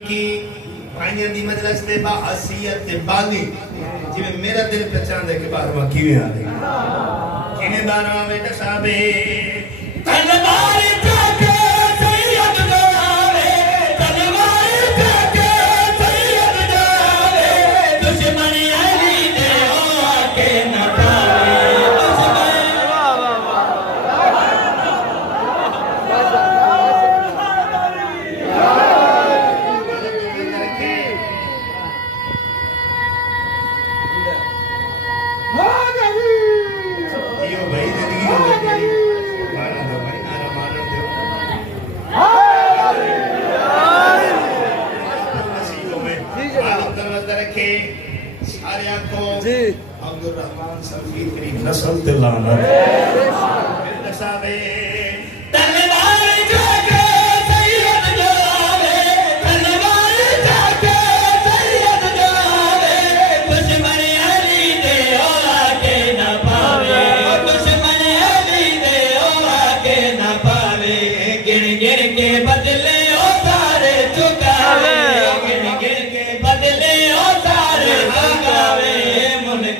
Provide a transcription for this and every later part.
کی بھائیاں دی مجلس تے با حیثیت تے بالی جی میں میرا دل پہچان دے کہ بارواں کیویں آ گئی کیویں بارواں بیٹا صاحبے تلوار چاکے سید جاوے تلوار چاکے سید جاوے دشمن علی دے ہو کے نہ پاوے عبدالرحمن سلفی تری نسل تلانت میرے صاحبے تلوار چاکے سید جاوے تلوار چاکے سید جاوے دشمن علی دے ہو کے نہ پاوے دشمن علی دے ہو کے نہ پاوے گر گر کے بدلے ہو سارے چکاوے گر گر کے بدلے ہو سارے چکاوے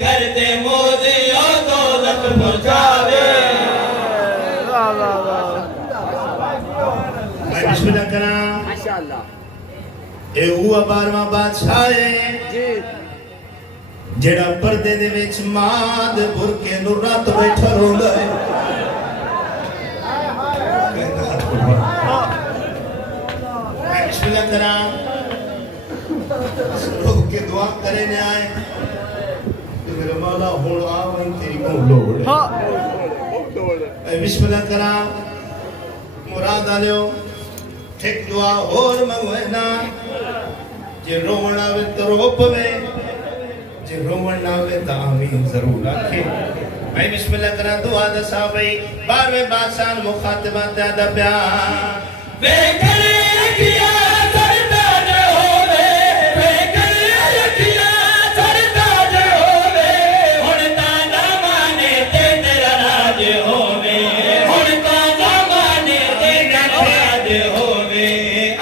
کرتے موزے اور دولت پہنچاوے میں بسم اللہ کرام ماشاءاللہ اے ہوا بارواں بادشاہ ہے جڑا پردے دے وچ ماں دے برکے نو رات بیٹھا روندا ہے میں بسم اللہ کرام لوگ کے دعا کرنے آئے میرے مولا ہون آوائیں تیری کون لوڑ ہے بسم اللہ کرام مراد آلیو ٹھیک دعا اور منگوینا جے رومن آوے تو روپ میں جے رومن آوے تو آمین ضرور آکھے میں بسم اللہ کرام دعا دا صحابی بارویں بادشاہ مخاطبہ تیادہ پیان بے کرے کیا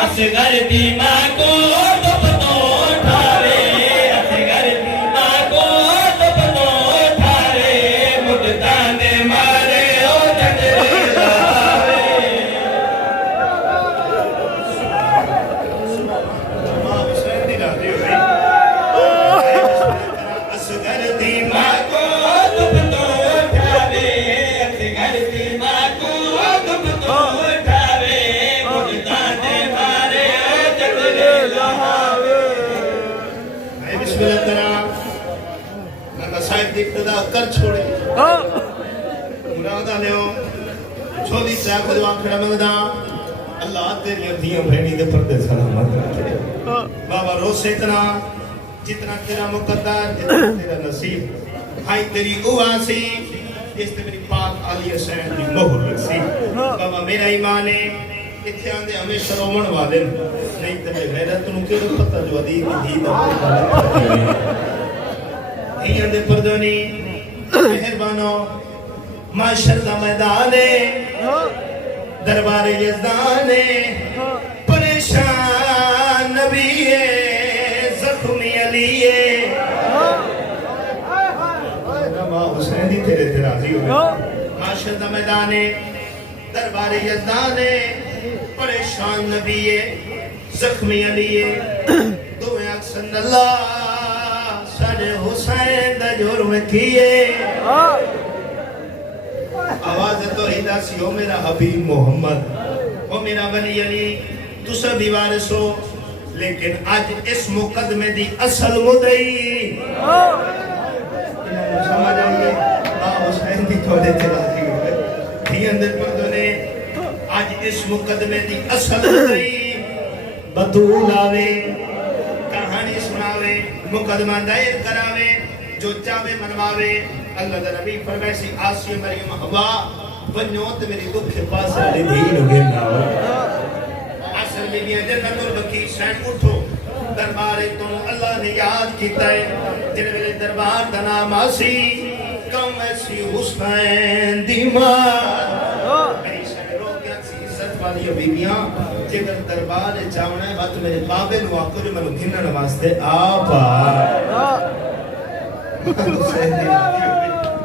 اصغر دی ماں کو دپنو اٹھاوے اصغر دی ماں کو دپنو اٹھاوے مدتان دے مارے او جنرے لاوے ماں حسین دی راضی ہوئی اصغر دی ماں کو دپنو اٹھاوے اصغر دی ماں کو دپنو اٹھاوے مدتان دے بسم اللہ کرام میں صاحب دی ابتدا کر چھوڑے مراد آلیو چھوڑی صاحب دعا کھڑا مگدہ اللہ تیری دیاں بھینی دے پردے سلامت رکھے بابا روز سے اتنا جتنا تیرا مقدر جتنا تیرا نصیب بھائی تیری اواسی جس تے میری پاک علی حسین دی مہر رکھسی بابا میرا ایمان ہے اتھیان دے ہمیشہ رومن والے نہیں تے غیرت نو کیوں پتہ جو عدیب دی دا ہیاں دے پردونی مہربانو معاشر دا میدانے دربار یزدانے پریشان نبیے زخمی علیے ماں حسین دی تیرے ترازی ہوئے معاشر دا میدانے دربار یزدانے پریشان نبیے زخمی علیے دوئے اکسن اللہ ساڑھے حسین دا جرم کیے آواز توحیدہ سی ہو میرا حبیب محمد ہو میرا ولی علی تو سبھی وارث ہو لیکن آج اس مقدمے دی اصل مدعی سمجھ آئیے حسین دی تھوڑے چلاتی ہوئے دھی اندر پردونے آج اس مقدمے دی اصل مدعی بطول آوے کہانی سناوے مقدمہ دائر کراوے جو چاوے منواوے اللہ دا نبی فرمائسی آسی مریم حوا ونیوت میری دکھ پاس علی دین ہوگے ناو اصل بیبیاں جنت البکی شین اٹھو دربارے تو اللہ نے یاد کیتا ہے جن میرے دربار دا نام آسی کم ایسی حسین دیمار والی بیبیاں جگر دربار چاونا ہے بات میرے بابے نو آکو جو منو گھنن واسطے آپا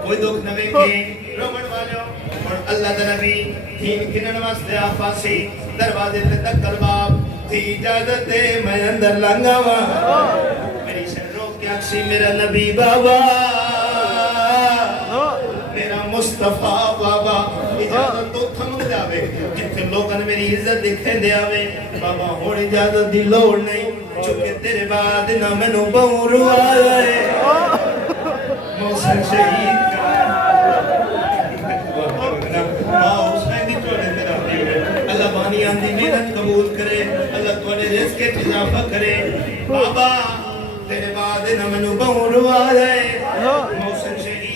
کوئی دکھ نوے کی رومن والیوں اور اللہ دا نبی گھنن واسطے آپا سی دروازے پہ دکل باب تھی اجازت دے میں اندر لنگا ہوا میری شہر روک کے اکسی میرا نبی بابا میرا مصطفیٰ بابا اجازت تو تھمک جاوے جتنے لوگوں نے میری عزت دکھیں دے آوے بابا ہون اجازت دی لوڑ نہیں چونکہ تیرے بعد نہ میں نو بہن رو آئے موسن شہید کا حسین دی چوڑے تیرا دیوے اللہ بانی آندی محنت قبول کرے اللہ توڑے رزق کے اضافہ کرے بابا تیرے بعد نہ میں نو بہن رو آئے موسن شہید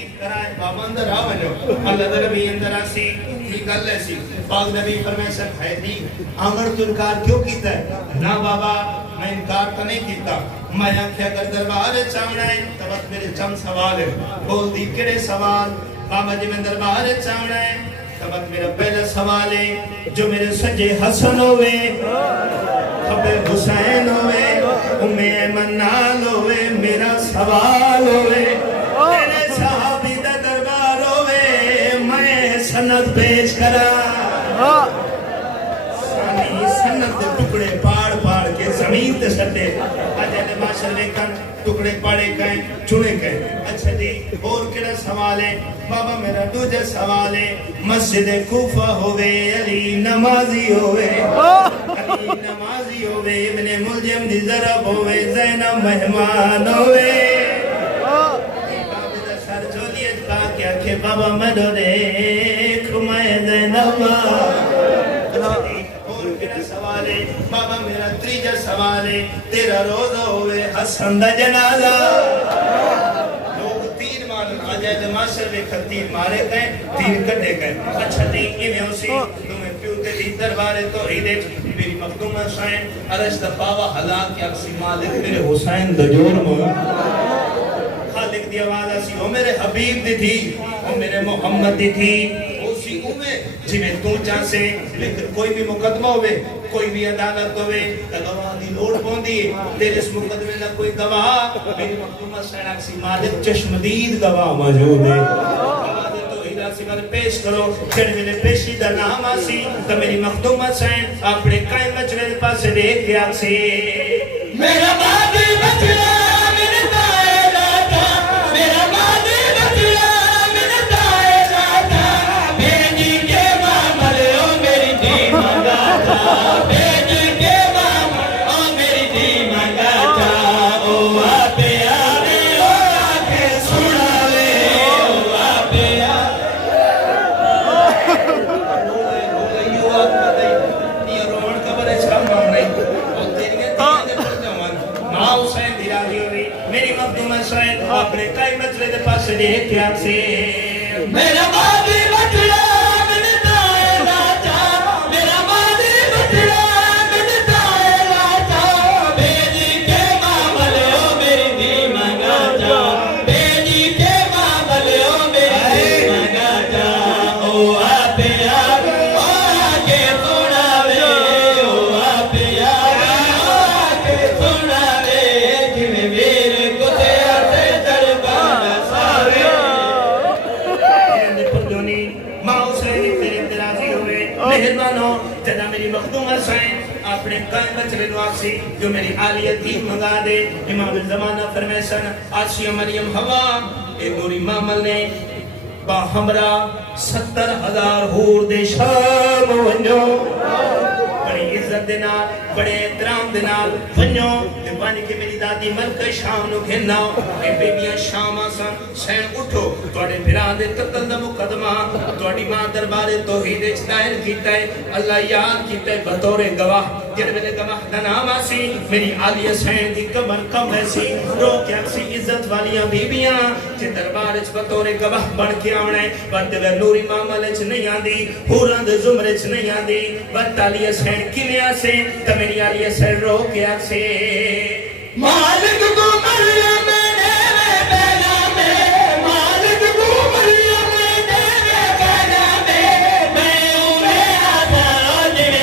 بابا اندر آوانو اللہ در نبی اندر آسی یہ گل ایسی پاک نبی فرمیشن ہے دی آمر تو انکار کیوں کیتا ہے نا بابا میں انکار تو نہیں کیتا میں آنکھیں اگر دربار چاہنا ہے تو وقت میرے چند سوال ہے بول دی کڑے سوال بابا جی میں دربار چاہنا ہے تو وقت میرا پہلا سوال ہے جو میرے سجے حسن ہوئے خبر حسین ہوئے امیں منال ہوئے میرا سوال ہوئے تیرے صحابی سند پیش کرا سند دے ٹکڑے پاڑ پاڑ کے زمین تے سٹے اجے معاشر ویکھن ٹکڑے پاڑے گئے چنے گئے اچھا جی اور کیڑا سوال ہے بابا میرا دوجا سوال ہے مسجد کوفہ ہوے علی نمازی ہوے علی نمازی ہوے ابن ملجم دی ضرب ہوے زینب مہمان ہوے کیا کہ بابا مدو دیکھ میں زینب اور میرا سوال ہے بابا میرا تریجا سوال ہے تیرا روزہ ہوئے حسن دا جنازہ لوگ تین مارن آجائے دماشر بے کھر تین مارے گئے تین کٹے گئے اچھا تین کی میں اسی تمہیں پیوتے دی دربارے تو ہی دیکھ میری مخدوم حسین عرش دفاوہ حلاق یا کسی مالک میرے حسین دجور مگا خالق دی آواز آسی وہ میرے حبیب دی تھی وہ میرے محمد دی تھی اسی اوے جی میں تو چاہ سے لیکن کوئی بھی مقدمہ ہوئے کوئی بھی عدالت ہوئے گواہ دی لوڑ پوندی تیرے اس مقدمے نہ کوئی گواہ میری مخدومہ سینہ کسی مالک چشمدید گواہ موجود ہے گواہ دے تو ہیرا سی میں پیش کرو جن میں نے پیشی دا نام آسی تو میری مخدومہ سین اپنے قائم مچرے پاس دیکھ کے آسی میرا بادی بچلا اپنے کئی مجلے دے پاس دیکھ کے آپ سے میرا بادی بچڑا منتا ہے راجا میرا بادی بچڑا منتا ہے راجا بیجی کے معامل ہو میری دی منگا جا بیجی کے معامل ہو میری دی منگا جا او آپ یار او آکے سنا وے او آپ یار او آکے سنا وے جمیں میرے کتے مہربانوں جدا میری مخدوم حسین اپنے قائم بچلے دعا سی جو میری آلیت ہی منگا دے امام الزمانہ فرمیشن آسیہ مریم ہوا اے نوری مامل نے با ہمرا 70,000 حور دے شام ونجو بڑی عزت دینا بڑے احترام دینا ونجو دیوانی کے میری دادی ملکہ شام نو گھننا اے بیبیاں شام آسان سین اٹھو توڑے بھران دے قتل دا مقدمہ توڑی ماں دربارے توحید اچھتائر کیتا ہے اللہ یاد کیتا ہے بطور گواہ جن میں نے گواہ دا نام آسی میری آلیہ سین دی کمر کم ایسی رو کیا کسی عزت والیاں بیبیاں جن دربار اچھ بطور گواہ بڑھ کے آونا ہے بات دے نوری معامل اچھ نہیں آندی پوران دے زمر اچھ نہیں آندی بات آلیہ سین کنے آسے تا میری آلیہ سین رو کیا سے مالک کو مریم دیوے بینا میں مالک کو مریم دیوے بینا میں انہیں آتا جنہیں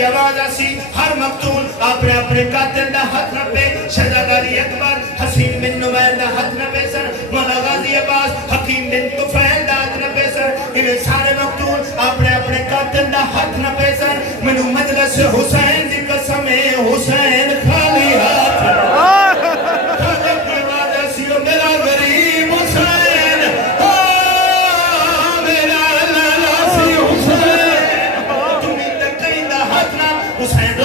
دی آواز آسی ہر مقتول اپنے اپنے قاتل دا ہاتھ نہ پہ شہزادہ علی اکبر حسین بن نمیر دا ہاتھ نہ پہ سر مولا غازی عباس حکیم بن طفیل دا ہاتھ نہ پہ سر انہیں سارے مقتول اپنے اپنے قاتل دا ہاتھ نہ پہ سر منو مجلس حسین دی قسم حسین خالی ہاتھ خالق کی آواز آسی میرا غریب حسین میرا لالا سی حسین تمہیں تکین دا ہاتھ نہ حسین